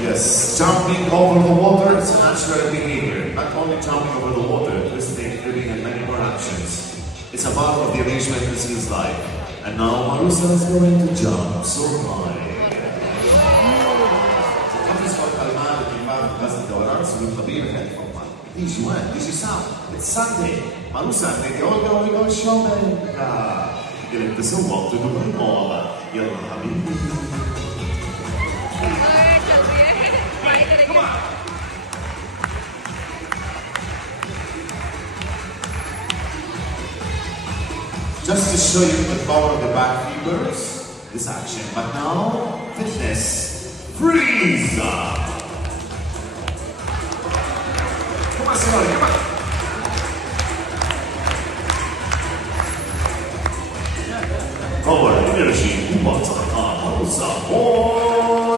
Yes, jumping over the water is a natural behavior. Not only jumping over the water, twisting, flipping, and many more actions. It's a part of the arrangement in his life. And now Marusa is going to jump so high. So come is called Kalmar, the Kimbab, doesn't go around, so we'll be ahead from one. This you want, this is Sam. It's Sunday. Marusa, take the Olga, we go shopping. Get this a walk to the mall. Yalla, habibi. Just to show you the power of the back fibers, this action. But now, fitness, freeze! Come on, Simone, come on.